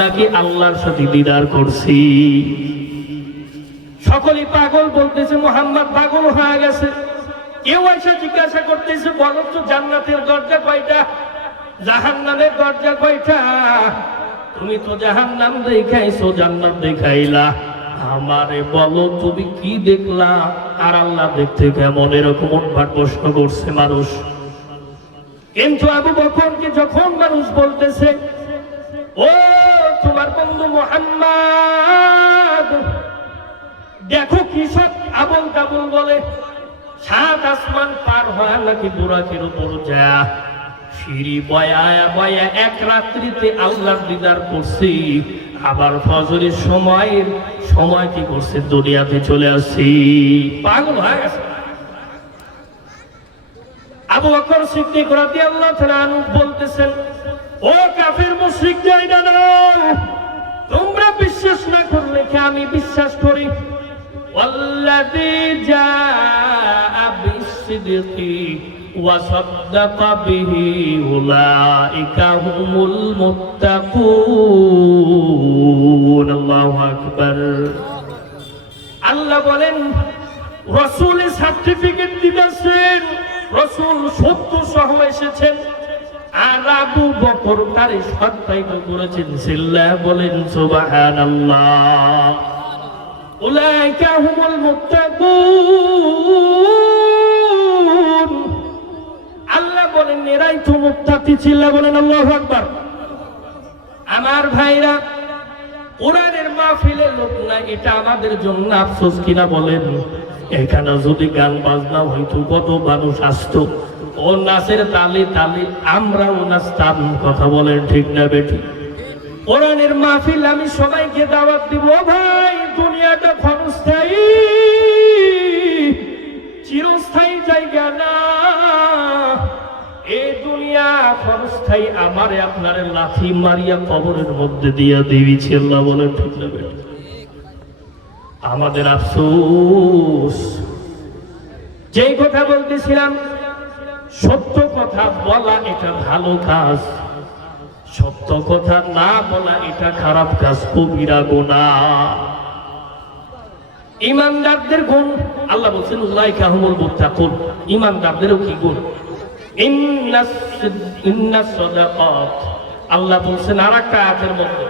নাকি আল্লাহর সাথে দিদার করছি। সকলেই পাগল বলতেছে, মুহাম্মদ পাগল হয়ে গেছে। কেউ এসে জিজ্ঞাসা করতেছে, বলো তো জান্নাতের দরজা কয়টা, জাহান্নামের দরজা কয়টা? তুমি তো জাহান্নাম দেখাইছো, জান্নাত দেখাইলা, আমারে বলো তুমি কি দেখলা আর আল্লাহ দেখতে কেমন? এরকম উদ্ভট প্রশ্ন করছে মানুষ। কিন্তু আবু বকরকে যখন মানুষ বলতেছে, ও তোমার বন্ধু মুহাম্মদ দেখো কি সব আবল তাবল বলে, সাত আসমান পার হয় নাকি বুরাকের উপর যা সিঁড়ি বয়া বয়া এক রাত্রিতে আল্লাহর দিদার করছি, আবার ফজরের সময় কি করছে, দুনিয়াতে চলে আসছি। পাগল হয়ে গেছে। আবু বকর সিদ্দিক রাদিয়াল্লাহু তাআলা আনহু বলতেছেন, ও কাফির মুশরিক জায়গানা, তোমরা বিশ্বাস না করলে কি আমি বিশ্বাস করি? ওয়াল্লাযী জাআ বিসসিদকি ওয়া সাদ্দাকা বিহি উলাইকা হুমুল মুত্তাকুন। আল্লাহু আকবার। আল্লাহ বলেন রাসূলের সার্টিফিকেট দিতেছেন, রাসূল সত্য সহ এসেছেন, আর আবু বকর তার সত্যায়িত করেছেন। সিল্লাহ বলেন সুবহানাল্লাহ। উলাইকা হুমুল মুত্তাকুন। আল্লাহ বলেন এরাই তো মুত্তাকি। চিল্লাহ বলেন আল্লাহু আকবার। আমার ভাইরা, কোরআনের মাহফিলের লোক না, এটা আমাদের জন্য আফসোস কিনা বলেন? এখানে যদি গান বাজনা হইতো কত মানুষ আসতো, ও নাচের তালে তালে আমরাও নাচতাম। কথা বলেন ঠিক না বেটি? কোরআনের মাহফিল আমি সবাইকে দাওয়াত দিব, ভাই দুনিয়াটা ক্ষণস্থায়ী, চিরস্থায়ী জায়গা না। এই দুনিয়া ক্ষণস্থায়ী, আমারে আপনারে লাথি মারিয়া কবরের মধ্যে দিয়া দিবি। আল্লাহ বলেন ঠিক না বেটি? আমাদের আফসোস। যেই কথা বলতেছিলাম, সত্য কথা বলা এটা ভালো কাজ, সত্য কথা না বলা এটা খারাপ কাজ, কবিরা গুনাহ। ঈমানদারদের গুণ আল্লাহ বলছেন উলাইকা হুমুল মুত্তাকুন। ঈমানদারদেরও কি গুণ? ইন্নাস সাদাকাত। আল্লাহ বলছেন আরেকটা আয়াতের মধ্যে,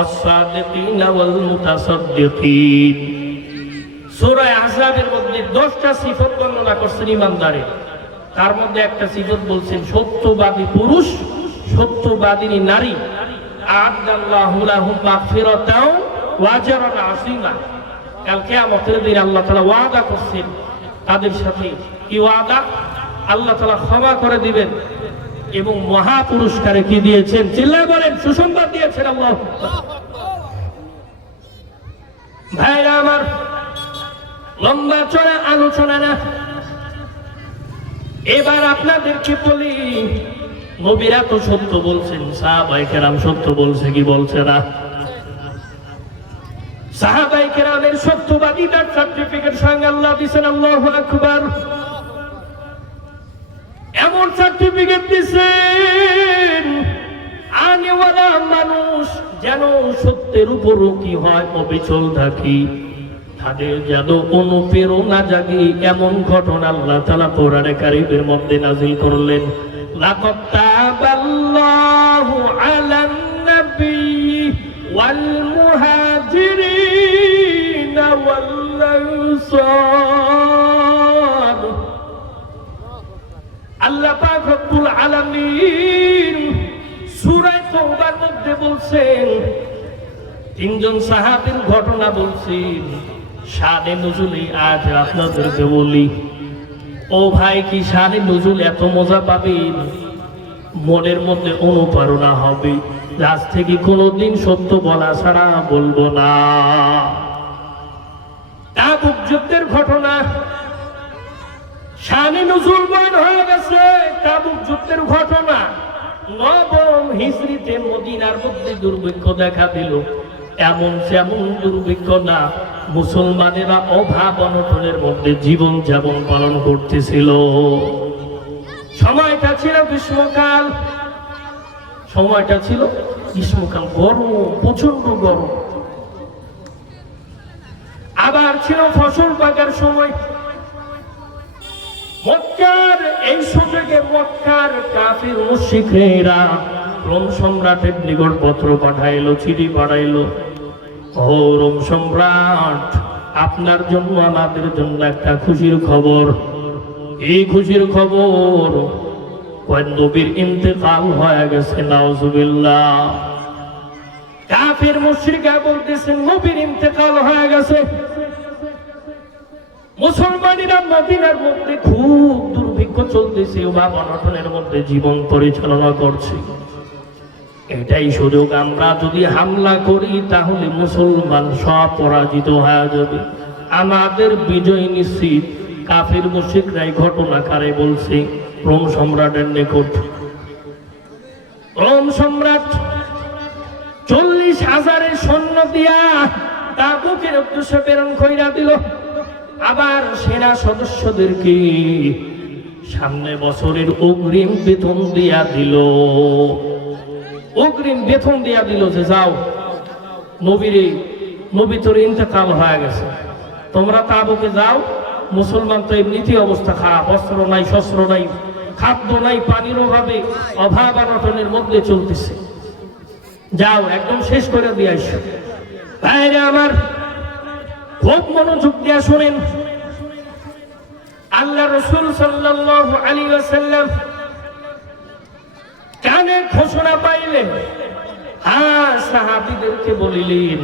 আস-সাদিকিনা ওয়াল মুতাসাদ্দিকিন। সূরা আহজাবের মধ্যে 10টা সিফত বর্ণনা করছেন ঈমানদারের। তার মধ্যে একটা সিফত বলছেন সত্যবাদী পুরুষ, সত্যবাদিনী নারী। আ'আদাল্লাহু লাহুম মাগফিরাতাও ওয়া আজরান আযীমা। কাল কিয়ামতের দিন আল্লাহ তাআলা ওয়াদা করছেন তাদের সাথে। কি ওয়াদা? আল্লাহ তাআলা ক্ষমা করে দিবেন এবং মহা পুরস্কারে কি দিয়েছেন? চিল্লায় বলেন, সুসংবাদ দিয়েছেন আল্লাহ। ভাইরা আমার, লম্বা চড়া আলোচনা না, এবার আপনাদেরকে বলি, নবীরা তো সত্য বলছেন, সাহাবায়ে কেরাম সত্য বলছে কি বলছে না? সাহাবায়ে কেরামের সত্যবাদিতার সার্টিফিকেট স্বয়ং আল্লাহ দিয়েছেন। আল্লাহু আকবার। এমন সার্টিফিকেট দিয়েছেন আনেওয়ালা মানুষ যেন সত্যের উপরও কি হয় অবিচল থাকি, তাদের যেন অনুপ্রেরণা জাগে, এমন ঘটনা আল্লাহ তাআলা কোরআনে কারীমের মধ্যে নাযিল করলেন। লাকাদ তাবাল্লাহু আলান নাবিয়্যি ওয়াল মুহাজিরিন ওয়াল আনসার। আল্লাহ পাক রব্বুল আলামিন সূরা তাওবার মধ্যে বলছেন, তিনজন সাহাবীর ঘটনা বলছেন। শানে নুজুলি আজ আপনাদেরকে বলি, ও ভাই কি শানে নুজুল এত মজা পাবেন, মনের মধ্যে অনুপ্রেরণা হবে, আজ থেকে কোনোদিন সত্য বলা ছাড়া বলবো না। তাবুক যুদ্ধের ঘটনা, শানে নুজুল বয়ান হয়ে গেছে। তাবুক যুদ্ধের ঘটনা, নবম হিজরিতে মদিনার মধ্যে দুর্ভিক্ষ দেখা দিল। এমন সেমন দুর্ভিক্ষ না, মুসলমানেরা অভাব অনটনের মধ্যে জীবন যাপন পালন করতেছিল। সময়টা ছিল গ্রীষ্মকাল, সময়টা ছিল গ্রীষ্মকাল গরম, প্রচন্ড গরম। আবার ছিল ফসল পাকার সময়। মক্কার এই সুযোগে মক্কার কাফির মুশরিকরা রোম সম্রাটের নিকট পত্র পাঠাইলো, চিঠি পাঠাইলো, ও রোম সম্রাট, আপনার জন্য আমাদের জন্য একটা খুশির খবর। এই খুশির খবর, নবীর ইন্তেকাল হয়ে গেছে। নাউজুবিল্লাহ। কাফির মুশরিকরা বলতেছেন নবীর ইন্তেকাল হয়ে গেছে। মুসলমানেরা মদিনার মধ্যে খুব দুর্ভিক্ষ চলতেছে, অভাব অনটনের মধ্যে জীবন পরিচালনা করছে। এটাই সুযোগ, আমরা যদি হামলা করি তাহলে মুসলমান সব পরাজিত হয়ে যাবে, আমাদের বিজয় নিশ্চিত। কাফির মুশরিকরাই ঘটনাকারে বলছে রোম সম্রাটের নিকট। রোম সম্রাট 40,000 সৈন্য দিয়া তাবুকের উদ্দেশ্যে প্রেরণ কইরা দিল। আবার সেনা সদস্যদেরকে সামনে বছরের অগ্রিম বেতন দিয়া দিল। অগ্রিম বেতন দিয়া দিল যে যাও, নবী তোর ইন্তেকাল হয়ে গেছে, তোমরা তাবুকে যাও। মুসলমান তো এমনিতেই অবস্থা খারাপ, অস্ত্র নাই, শস্ত্র নাই, খাদ্য নাই, পানির অভাবে অভাব অনটনের মধ্যে চলতেছে, যাও একদম শেষ করে দিয়ে আসো। ভাইরা আমার, খুব মনোযোগ দিয়া শোনেন। আল্লাহ রাসূল সাল্লাল্লাহু আলাইহি ওয়াসাল্লাম কানে ঘোষণা পাইলেন, হ্যাঁ, সাহাবীদেরকে বলিলেন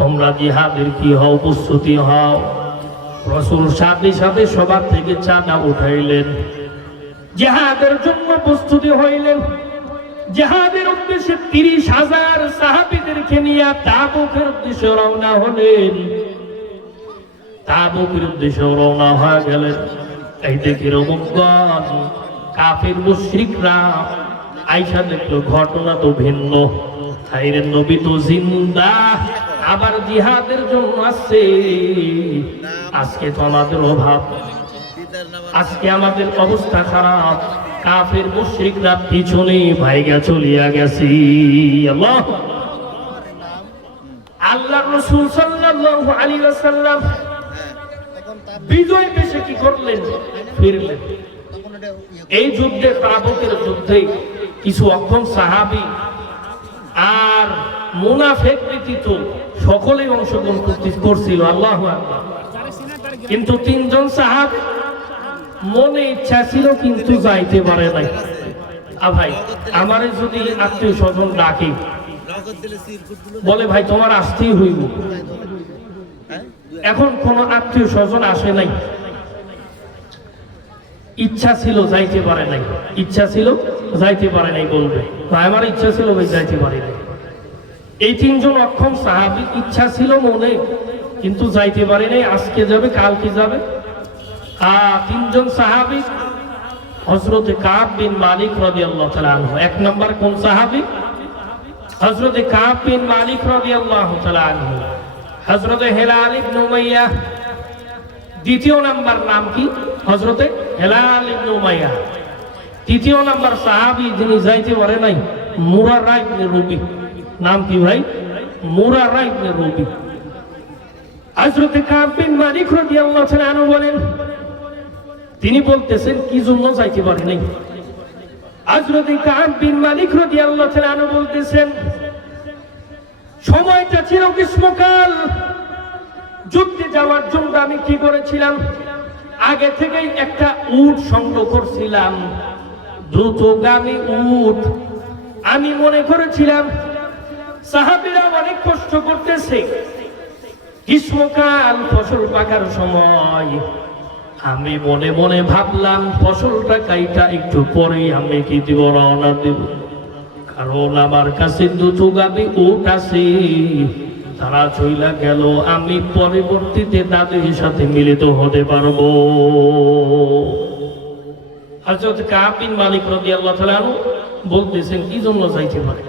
তোমরা জিহাদের কি হও, প্রস্তুতি হও। রাসূল সাথে সাথে সবার থেকে চাঁদা উঠাইলেন, জিহাদের জন্য প্রস্তুতি হইলেন। জিহাদের উদ্দেশ্যে 30,000 সাহাবীদেরকে নিয়ে তাবুকের উদ্দেশ্যে রওনা হলেন। তাবুকের উদ্দেশ্যে রওনা হয়ে গেলেন। এই দেখে রোমগণ কাফির মুশরিকরা আইসা দেখলো ঘটনা তো ভিন্ন। হায়রে, নবী তো জিন্দা, আবার জিহাদের জন্য আসছে। আজকে তো আমাদের অভাব, আজকে আমাদের অবস্থা খারাপ। কাফির মুশরিকরা পিছনে ভাইগা চলিয়া গেছি। আল্লাহ রাসূল সাল্লাল্লাহু আলাইহি ওয়াসাল্লাম বিজয় পেশে কি করলেন? ফিরলেন। এই যুদ্ধে, তাবুকের যুদ্ধে কিছু অক্ষম সাহাবী আর মুনাফিক ব্যতীত সকলেই অংশগ্রহণ করছিল। আল্লাহু আকবার। কিন্তু 3 জন সাহাবী মনে ইচ্ছা ছিল কিন্তু যাইতে পারে নাই। ভাই, আমারে যদি আত্মীয় স্বজন ডাকে, বলে ভাই তোমার আসতেই হইব, এখন কোন আত্মীয় স্বজন আসে নাই, ইচ্ছা ছিল যাইতে পারে নাই, ইচ্ছা ছিল যাইতে পারে নাই, বলবে ভাই আমার ইচ্ছা ছিল ভাই যাইতে পারি নাই। এই 3 জন অক্ষম সাহাবী ইচ্ছা ছিল মনে, কিন্তু যাইতে পারে নাই, আজকে যাবে কালকে যাবে। 3 জন সাহাবী, হযরত কাব বিন মালিক রাদিয়াল্লাহু তাআলা আনহু। 1 নাম্বার কোন সাহাবী? হযরত কাব বিন মালিক রাদিয়াল্লাহু তাআলা আনহু। হযরত হেলাল ইবনে উমাইয়া। দ্বিতীয় নাম্বার নাম কি? হযরত হেলাল ইবনে উমাইয়া। তৃতীয় নাম্বার সাহাবী যিনি যাইতে পারে নাই, মুরারা ইবনে রবি। নাম কি ভাই? মুরারা ইবনে রবি। হযরত কাব বিন মালিক রাদিয়াল্লাহু তাআলা আনহু বলেন, তিনি বলতেছেন কি জন্য যাইতে পারে নাই। হযরত কাব বিন মালিক রাদিয়াল্লাহু তাআলা আনহু বলতেছেন, সময়টা ছিল গ্রীষ্মকাল, যুদ্ধে যাওয়ার জন্য আমি কি করেছিলাম, আগে থেকেই একটা উট সংগ্রহ করছিলাম, দ্রুতগামী উট। আমি মনে করেছিলাম সাহাবীরা অনেক কষ্ট করতেছে, গ্রীষ্মকাল ফসল পাকার সময়। আমি মনে মনে ভাবলাম ফসলটা কাইটা একটু পরেই আমি কি দিব, রওনা দেব, কারণ আমার কাছে দ্রুতগামী উট আছে। তারা চইলা গেল, আমি পরবর্তীতে তাদের সাথে মিলিত হতে পারবো। হযরত কাব বিন মালিক রাদিয়াল্লাহু তাআলা আনহু বলতেছেন কি জন্য যাইতে পারে।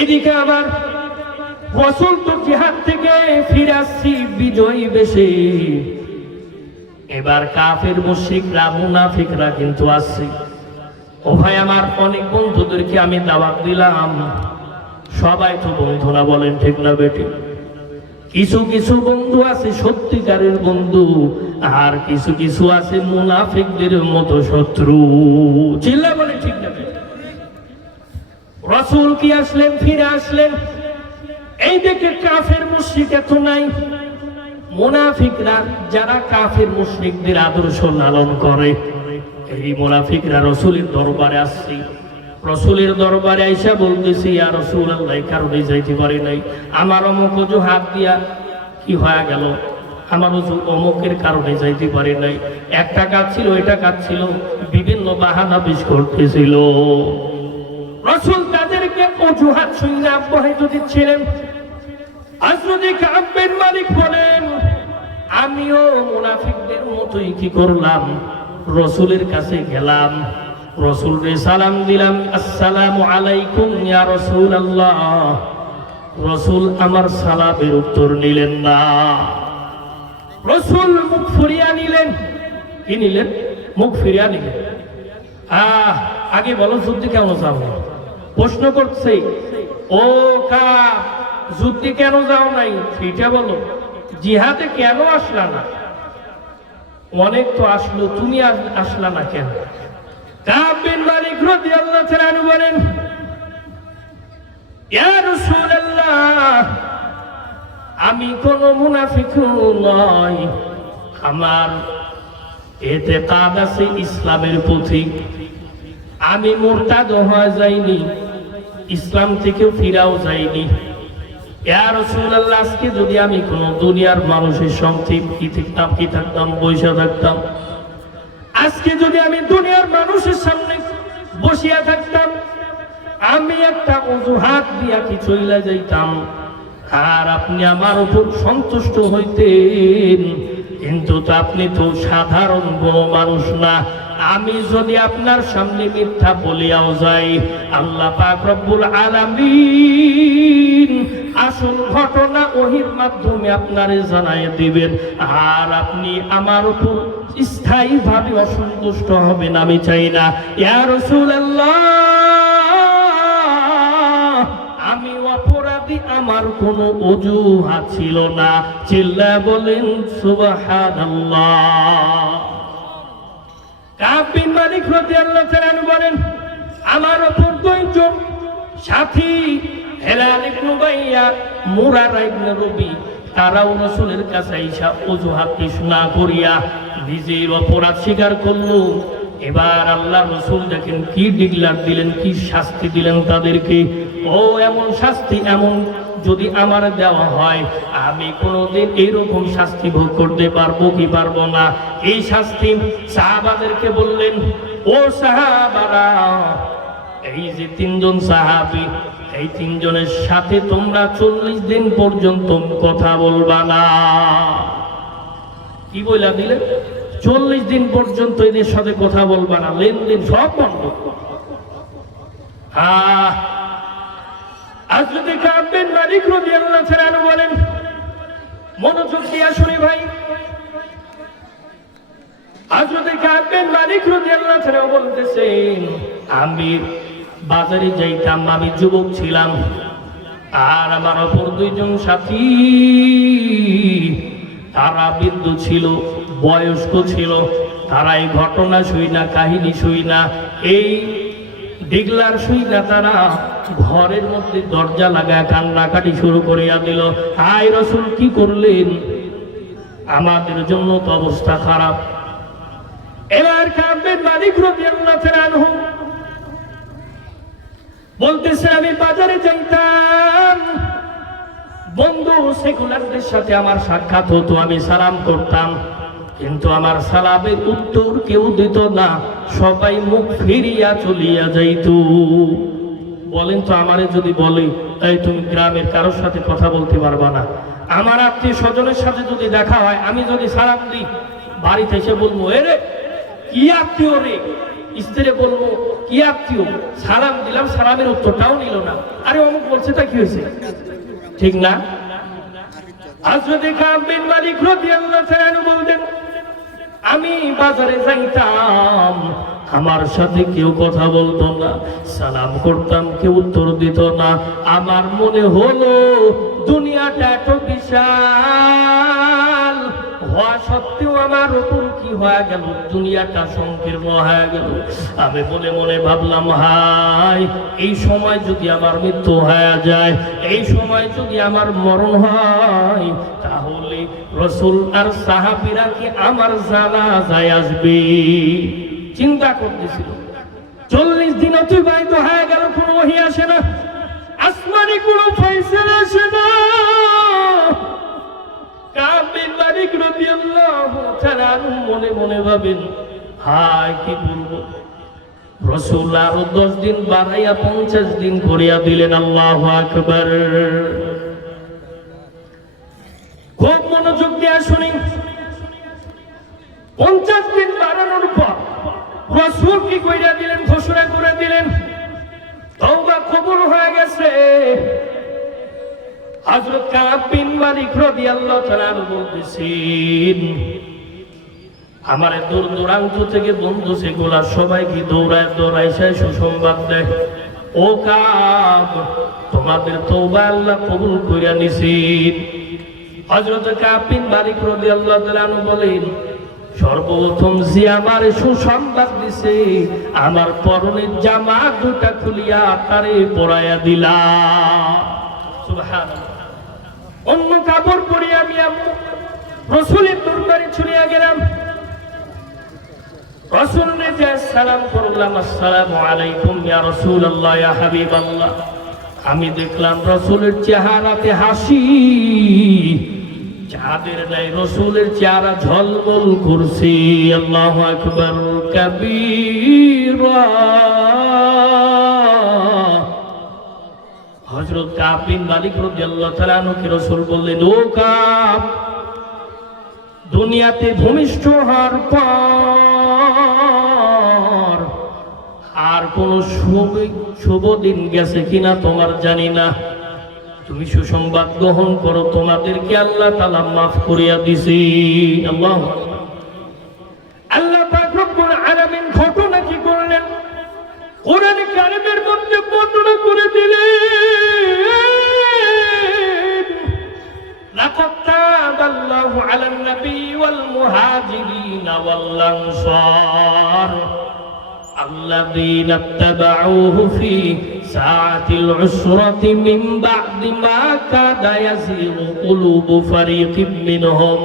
এদিকে আবার রাসূল তো জিহাদ থেকে ফিরে আসছি বিজয়ী বেশে। এবার কাফের মুশরিকরা, মুনাফিকরা কিন্তু আসছে। ও ভাই আমার অনেক বন্ধুদেরকে আমি দাওয়াত দিলাম, সবাই তো বন্ধু না, বলেন ঠিক না বেটি? কিছু কিছু বন্ধু আছে সত্যিকারের বন্ধু, আর কিছু কিছু আছে মুনাফিকদের মতো শত্রু। চিল্লা বলে ঠিক না বেটি? রাসূল কি আসলেন, ফিরে আসলেন, এই দিকে কাফের মুশরিক এত নাই। মুনাফিকরা যারা কাফের মুশরিকদের আদর্শ লালন করে, এই মুনাফিকরা রাসূলের দরবারে আসছে। রাসূলের দরবারে আইসা বলতেছি, ইয়া রাসূলুল্লাহ, কারণে যাইতে পারি নাই, আমার অমুক হাত দিয়া কি হয়ে গেল, আমার অমুকের কারণে যাইতে পারি নাই, একটা কাজ ছিল, এটা কাজ ছিল, বিভিন্ন বাহানা পেশ করতেছিল। রাসূল তাদেরকে অজুহাত শুনে অব্যাহত দিচ্ছিলেন। হযরত কাব বিন মালিক বলেন, আমিও মুনাফিকদের মতোই কি করলাম, রাসূলের কাছে গেলাম, রাসূলকে সালাম দিলাম, আসসালামু আলাইকুম ইয়া রাসূলুল্লাহ। রাসূল আমার সালামের উত্তর নিলেন না। রাসূল মুখ ফিরিয়ে নিলেন। কি নিলেন? মুখ ফিরিয়ে নিলেন। আগে বলো, যুদ্ধে কেন যাও? প্রশ্ন করছে, ও কাব, যুদ্ধে কেন যাও নাই সেটা বলো, জিহাদে কেন আসলা না? অনেক তো আসলো, তুমি আসলা না কেন? কাব বিন মালিক রাদিয়াল্লাহু তাআলা আনহু বলেন, ইয়া রাসূলুল্লাহ, আমি কোন মুনাফিক নই, আমার ইতিকাদ আছে ইসলামের প্রতি, আমি মুরতাদ হয়ে যাইনি, ইসলাম থেকে ফিরাও যাইনি। ইয়া রাসূলুল্লাহ, আজকে যদি আমি কোন দুনিয়ার মানুষের সঙ্গে কি থাকতাম, বসে থাকতাম, আজকে যদি আমি দুনিয়ার মানুষের সামনে বসিয়া থাকতাম, আমি একটা অজুহাত দিয়া কি চইলা যাইতাম, আর আপনি আমার উপর সন্তুষ্ট হইতেন। কিন্তু তো আপনি তো সাধারণ কোনো মানুষ না, আমি যদি আপনার সামনে মিথ্যা বলিয়াও যাই, আল্লাহ পাক রব্বুল আলামিন আসল ঘটনা ওহীর মাধ্যমে আপনারে জানায় দিবেন, আর আপনি আমার উপর স্থায়ীভাবে অসন্তুষ্ট হবেন, আমি চাই না। ইয়া রাসূলুল্লাহ, আমি অপরাধী, আমার কোনো অজুহাত ছিল না। চিল্লা বলেন সুবহানাল্লাহ। কাব বিন মালিক রাদিয়াল্লাহু তাআলা আনহু বলেন, আমার উপর দুইজন সাথী, হেলাল ইবনে উমাইয়া, মুরারা ইবনে রবি, তারাও রাসূলের কাছে আইসা অজুহাত পেশ না করিয়া নিজের অপরাধ স্বীকার করলো। এবার আল্লাহ রাসূল দেখেন কি ডিক্লার দিলেন, কি শাস্তি দিলেন তাদেরকে। ও এমন শাস্তি, এমন যদি আমার দেওয়া হয়, আমি কোনোদিন এইরকম শাস্তি ভোগ করতে পারবো কি পারবো না। এই শাস্তি সাহাবাদেরকে বললেন, ও সাহাবারা, এই যে তিনজন সাহাবী, এই তিনজনের সাথে তোমরা 40 দিন পর্যন্ত কথা বলবা না। কি বইলা দিলেন? 40 দিন পর্যন্ত এদের সাথে কথা বলবা না, লেনদেন সব বন্ধ। হযরত কাব বিন মালিক রাদিয়াল্লাহু তাআলা আনহু বলেন, মনোযোগ দিয়ে শুনি ভাই। হযরত কাব বিন মালিক রাদিয়াল্লাহু তাআলা বলতেছেন, আমি বাজারে যাইতাম, আমি যুবক ছিলাম, আর আমার অপর দুইজন সাথী তারা বৃদ্ধ ছিল, বয়স্ক ছিল, তারা এই ঘটনা শুই না, কাহিনী শুই না, এই ডিগলার শুই না, তারা ঘরের মধ্যে দরজা লাগায় কান্নাকাটি শুরু করিয়া দিল। হায় রাসূল, কি করলেন, আমাদের জন্য তো অবস্থা খারাপ। এবার কাব বিন মালিক রাদিয়াল্লাহু তাআলা আনহু বলতেছে, আমি বাজারে যাইতাম, বন্ধু সেকুলারদের সাথে আমার সাক্ষাৎ হতো, আমি সালাম করতাম, কিন্তু আমার সালামের উত্তর কেউ দিত না, সবাই মুখ ফিরিয়া চলিয়া যাইত। বলেন তো, আমারে যদি বলে, তাই তুমি গ্রামের কারোর সাথে কথা বলতে পারবা না, আমার আত্মীয় স্বজনের সাথে যদি দেখা হয়, আমি যদি সালাম দিই, বাড়িতে এসে বলবো, এরে কি আত্মীয় রে, স্ত্রী বলবো কি আত্মীয়, সালাম দিলাম, সালামের উত্তরটাও নিল না, আরে অমুক বলছে, তা কি হয়েছে, ঠিক না? হযরত কাব বিন মালিক রাদিয়াল্লাহু তাআলা আনহু বলতেন, আমি বাজারে যাইতাম, আমার সাথে কেউ কথা বলতো না, সালাম করতাম কেউ উত্তর দিত না। আমার মনে হলো দুনিয়াটা এত বিশাল হওয়া সত্ত্বেও আমার উপর কি হয়ে গেল, দুনিয়াটা সংকীর্ণ হয়ে গেল। আমি মনে মনে ভাবলাম, হায় এই সময় যদি আমার মৃত্যু হয়ে যায়, এই সময় যদি আমার মরণ হয়, তাহলে রাসূল আর সাহাবীরা কি আমার জানাজায় আসবে? চিন্তা করতেছিল। 40 দিন অতিবাহিত হয়ে গেল, কোনো ওহী আসে না, আসমানি কোনো ফয়সালা আসে না। কাব বিন মালিক রাদিয়াল্লাহু তাআলা মনে মনে ভাবেন, হায় কি বলবো। রাসূল আরো 10 দিন বাড়াইয়া 50 দিন করিয়া দিলেন। আল্লাহু আকবার। খুব মনোযোগ দিয়ে শুনি। 50 দিন বাড়ানোর পর রাসূল কি কইরা দিলেন, ঘোষণা করে দিলেন, তওবা কবুল হয়ে গেছে। হযরত কাব বিন মালিক রাদিয়াল্লাহু তাআলা বলতেছেন, আমার দূর দূরান্ত থেকে বন্ধু সেগুলা সবাই কি দৌড়ায় দৌড়ায় সে সুসংবাদ দেয়, ও কাব তোমাদের তওবা আল্লাহ কবুল কইরা নিছেন। হযরত কাব বিন মালিক রাদিয়াল্লাহু তাআলা বলেন, সর্বপ্রথম যে আমার সুসংবাদ দিছে, আমার পরনের জামা দুটা খুলিয়া তারে পরাইয়া দিলাম। সুবহানাল্লাহ। অন্য কাপড় পরিয়া আমি রাসূলের দরবারে ছুটিয়া গেলাম। রাসূলকে যে সালাম করলাম, আসসালামু আলাইকুম ইয়া রাসূলুল্লাহ ইয়া হাবিবাল্লাহ। আমি দেখলাম রাসূলের চেহারাতে হাসি, যাদের নাই রাসূলের চেহারা ঝলমল করছে। আল্লাহু আকবার কাবীরা। হযরত কাব বিন মালিক রাদিয়াল্লাহু তাআলা আনহুকে রাসূল বললেন, ও কাব, দুনিয়াতে ভূমিষ্ঠ হওয়ার পর আর কোন শুভ দিন গেছে কিনা তোমার জানি না, তুমি সুসংবাদ গ্রহণ করো, তোমাদেরকে আল্লাহ তাআলা মাফ করিয়া দিছি। আল্লাহু আকবার। আল্লাহ পাক রব্বুল আলামিন ঘটনা কি করলেন, কোরআন কারীমের মধ্যে বর্ণনা করে দিলেন, লাকাদ তাবাল্লাহু আলান নবী ওয়াল মুহাজিরিন ওয়াল আনসার الذين اتبعوه في ساعة العسرة من بعد ما كاد يزيغ قلوب فريق منهم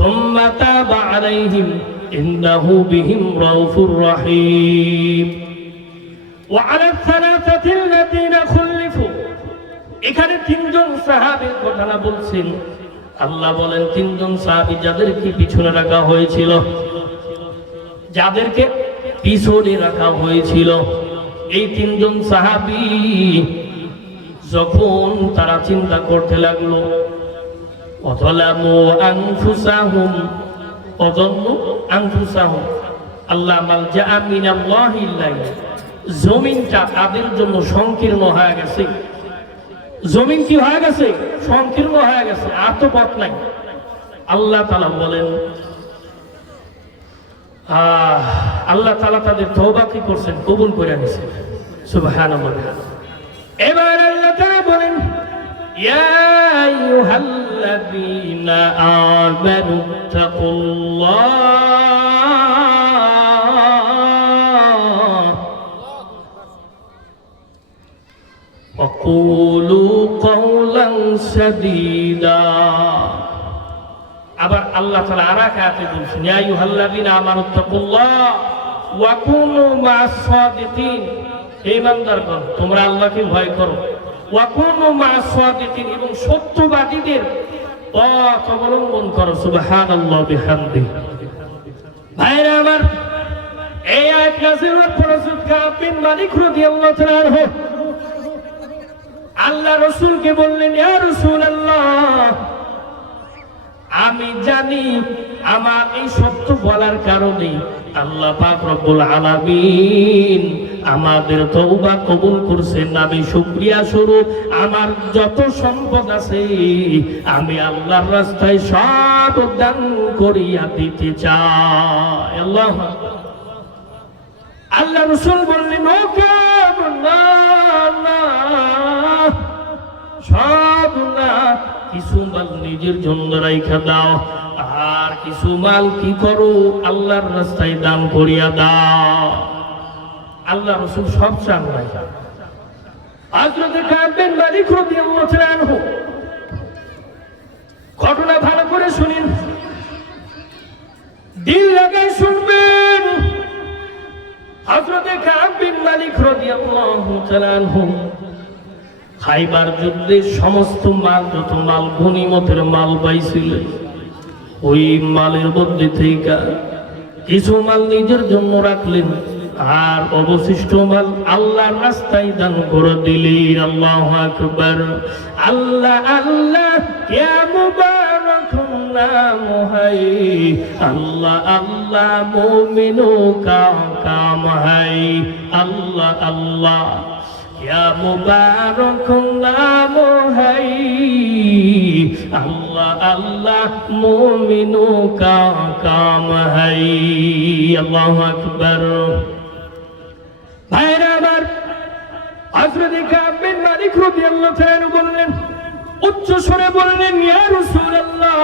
ثم تاب عليهم إنه بهم رؤوف رحيم وعلى الثلاثة الذين خلفوا। এখানে তিনজন সাহাবীর ঘটনা বলছেন। আল্লাহ বলেন, তিনজন সাহাবী যাদেরকে পিছনে রাখা হয়েছিল, যাদেরকে পিছনে রাখা হয়েছিল, এই তিনজন সাহাবী যখন তারা চিন্তা করতে লাগলো, অযলামু আনফুসাহুম অযন্নু আনফুসাহুম আল্লাহ মালজাআ মিনাল্লাহি ইলাইহি। জমিনটা তাদের জন্য সংকীর্ণ হয়ে গেছে। জমিন কি হয়ে গেছে? সংকীর্ণ হয়ে গেছে, আর তো পথ নাই। আল্লাহ তাআলা বলেন, আল্লাহ তাআলা তাদের তওবা কি করছেন, কবুল করে নিয়েছেন। সুবহানাল্লাহ। এবার আল্লাহ তাআলা বলেন, ইয়া আইয়ুহাল্লাযীনা আমানু তাকুল্লাহ ওয়া কুলু কাওলান সাদীদা। আবার আল্লাহ তাআলা আরেক আয়াতে বলেছেন, ইয়া আইয়ুহাল্লাযীনা আমানু তাকুল্লাহ ওয়া কুনু মা'আস সাদিকিন। হে ঈমানদারগণ, তোমরা আল্লাহকে ভয় করো, ওয়া কুনু মা'আস সাদিকিন, এবং সত্যবাদীদের পথ অবলম্বন করো। সুবহানাল্লাহ বিহামদিহি। ভাইরা আমার, এই আয়াত নাযিল হওয়ার পর হযরত কাব বিন মালিক রাদিয়াল্লাহু তাআলা আনহু আল্লাহ রাসূলকে বললেন, ইয়া রাসূলুল্লাহ, আমি জানি আমার এই সত্য বলার কারণে আল্লাহ পাক রব্বুল আলামিন আমাদের তওবা কবুল করছেন। আমি শুকরিয়া স্বরূপ আমার যত সম্পদ আছে আমি আল্লাহর রাস্তায় সব দান করিয়া দিতে চাই। আল্লাহু আকবার। আল্লাহ রাসূল বললেন, ও কাব, না না, সব না, কিছু মাল নিজের জন্য রাইখা দাও, আর কিছু মাল কি করো, আল্লাহর রাস্তায় দান করিয়া দাও। আল্লাহ রাসূল সব চান নাই। হযরত কাব বিন মালিক রাদিয়াল্লাহু তাআলা আনহু, ঘটনা ভালো করে শুনেন, দিল লাগাই শুনবেন। হযরত কাব বিন মালিক রাদিয়াল্লাহু তাআলা আনহু খাইবার যুদ্ধে সমস্ত মাল, যত মাল গনিমতের মাল পাইছিলেন, ওই মালের মধ্যে থেকে কিছু মাল নিজের জন্য রাখলেন, আর অবশিষ্ট মাল আল্লাহর রাস্তায় দান করে দিলেন। আল্লাহু আকবার। আল্লাহ আল্লাহ ইয়া মুবারক নাম হাই, আল্লাহ আল্লাহ মুমিনু কা কাম হাই, আল্লাহ আল্লাহ ইয়া মুবারক নাম হাই, আল্লাহ আল্লাহ মুমিনু কা কাম হাই। আল্লাহু আকবার। ভাইরা আমার, হযরত কাব বিন মালিক রাদিয়াল্লাহু তাআলা বললেন, উচ্চ স্বরে বললেন, ইয়া রাসূলুল্লাহ,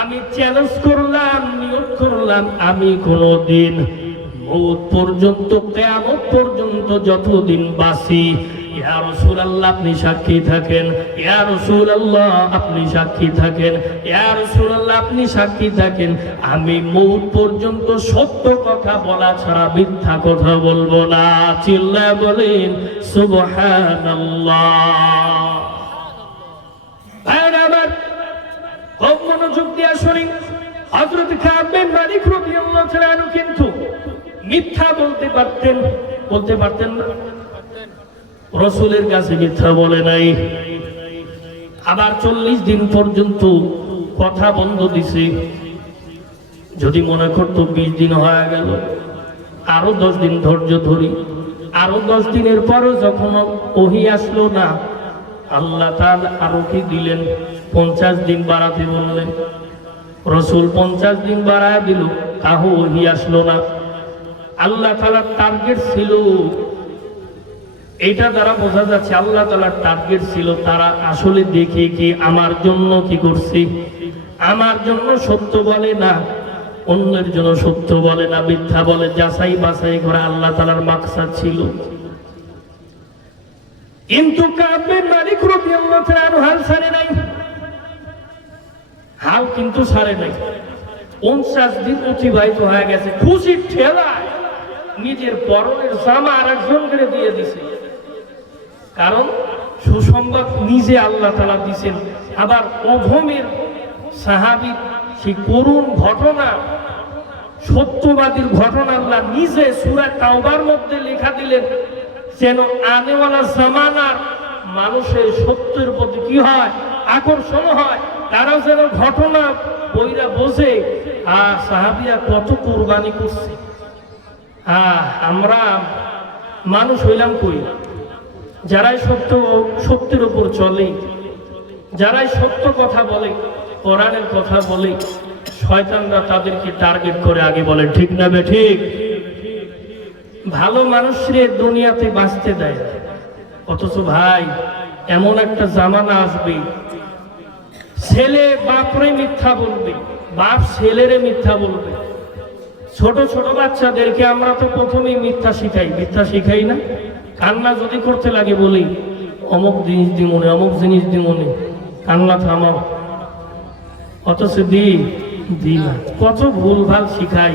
আমি চ্যালেঞ্জ করলাম, নিয়ত করলাম, আমি কোনদিন মওত পর্যন্ত, কিয়ামত পর্যন্ত যতদিন বাঁচি, ইয়া রাসূলুল্লাহ আপনি সাক্ষী থাকেন, ইয়া রাসূলুল্লাহ আপনি সাক্ষী থাকেন, ইয়া রাসূলুল্লাহ আপনি সাক্ষী থাকেন, আমি মওত পর্যন্ত সত্য কথা বলা ছাড়া মিথ্যা কথা বলবো না। চিল্লায়া বলেন সুবহানাল্লাহ। ভাইরা আমার, খুব মনোযোগ দিয়ে শুনুন। হযরত কাব বিন মালিক রাদিয়াল্লাহু তাআলা আনহু কিন্তু মিথ্যা বলতে পারতেন, বলতে পারতেন না? রাসূলের কাছে মিথ্যা বলে নাই। আবার 40 দিন পর্যন্ত কথা বন্ধ দিছে। যদি মনে করতো 20 দিন হয়ে গেল, আরো 10 দিন ধৈর্য ধরি, আরো 10 দিনের পরও যখন ওহী আসলো না, আল্লাহ তাআলা আরো কি দিলেন, 50 দিন বাড়াতে বললেন। রাসূল 50 দিন বাড়ায় দিল, তাও ওহী আসলো না। আল্লাহ তাআলার টার্গেট ছিল, এটা দ্বারা বোঝা যাচ্ছে আল্লাহ তাআলার টার্গেট ছিল, তারা আসলে দেখে কি আমার জন্য কি করছে, আমার জন্য সত্য বলে না, অন্যের জন্য সত্য বলে না, মিথ্যা বলে, যাচাই বাছাই করে আল্লাহ তাআলার মাকসাদ ছিল। কিন্তু কাব বিন মালিক রাদিয়াল্লাহু তাআলা হাল ছাড়ে নাই, হাল কিন্তু ছাড়ে নাই। 50 দিন অতিবাহিত হয়ে গেছে, খুশির ঠেলায় নিজের পরনের জামা আরেকজনকে দিয়ে দিছে। কারণ সুসংবাদ নিজে আল্লাহ তাআলা দিয়েছেন। আবার অধমের সাহাবী সেই করুণ ঘটনা, সত্যবাদীর ঘটনা আল্লাহ নিজে সূরা তাওবার মধ্যে লেখা দিলেন, যেন আনেওয়ালা জামানার মানুষের সত্যের প্রতি কি হয়, আকর্ষণ হয়, তারাও যেন ঘটনা বইরা বোঝে আর সাহাবীরা কত কুরবানি করছে। আমরা মানুষ হইলাম কই, যারাই সত্যের উপর চলে, যারাই সত্য কথা বলে, কোরআনের কথা বলে, শয়তানরা তাদেরকে টার্গেট করে আগে বলে, ঠিক না বে ঠিক? ভালো মানুষের দুনিয়াতে বাঁচতে দেয়। অথচ ভাই, এমন একটা জামানা আসবে, ছেলে বাপরে মিথ্যা বলবে, বাপ ছেলেরে মিথ্যা বলবে। ছোট ছোট বাচ্চাদেরকে আমরা তো প্রথমেই মিথ্যা শিখাই, মিথ্যা শিখাই না? কান্না যদি করতে লাগে বলি, অমুক জিনিস দিমনে, অমুক জিনিস দিমনে, কান্না থামাও, অথচ দি না। কত ভুল ভাল শিখাই,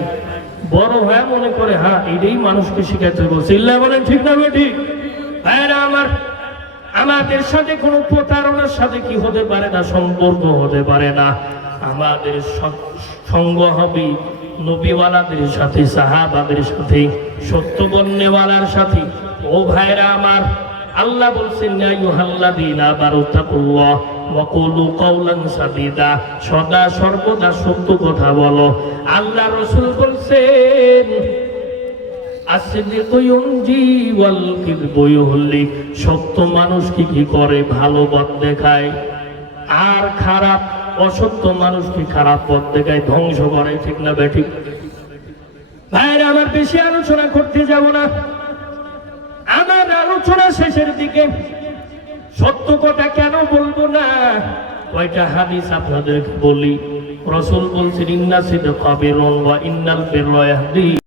বড় হয়ে মনে করে হ্যাঁ এটাই মানুষকে শিখাইতে হবে। চিল্লায় বলেন ঠিক না ঠিক? ভাইরা আমার, আমাদের সাথে কোনো প্রতারণার সাথে কি হতে পারে না, সম্পর্ক হতে পারে না। আমাদের সঙ্গ হবে নবীওয়ালাদের সাথে, সাহাবাদের সাথে, সত্য বন্যওয়ালার সাথে। ও ভাইরা আমার, আল্লাহ বলছেন ইয়া আইয়ুহাল্লাযীনা আমানুত্তাকুল্লাহ ওয়া কুলু কাওলান সাদীদা, সদা সর্বদা সত্য কথা বলো। আল্লাহ রাসূল বলছেন আসদিকু ইউনজি ওয়াল কিযবু ইউহলিক, সত্য মানুষ কি করে, ভালো পথ দেখায়, আর খারাপ অসত্য মানুষকে খারাপ পথ দেখায়, ধ্বংস করে, ঠিক না বেঠিক? ভাইরা আমার, বেশি আলোচনা করতে যাব না। আমার আলোচনা শেষের দিকে সত্য কথা কেন বলবো না, কয়টা হাদিস আপনাদেরকে বলি। রাসূল বলছেন, ইন্না সিদকা বিরুন ওয়া ইন্নাল বিররা ইয়াহদি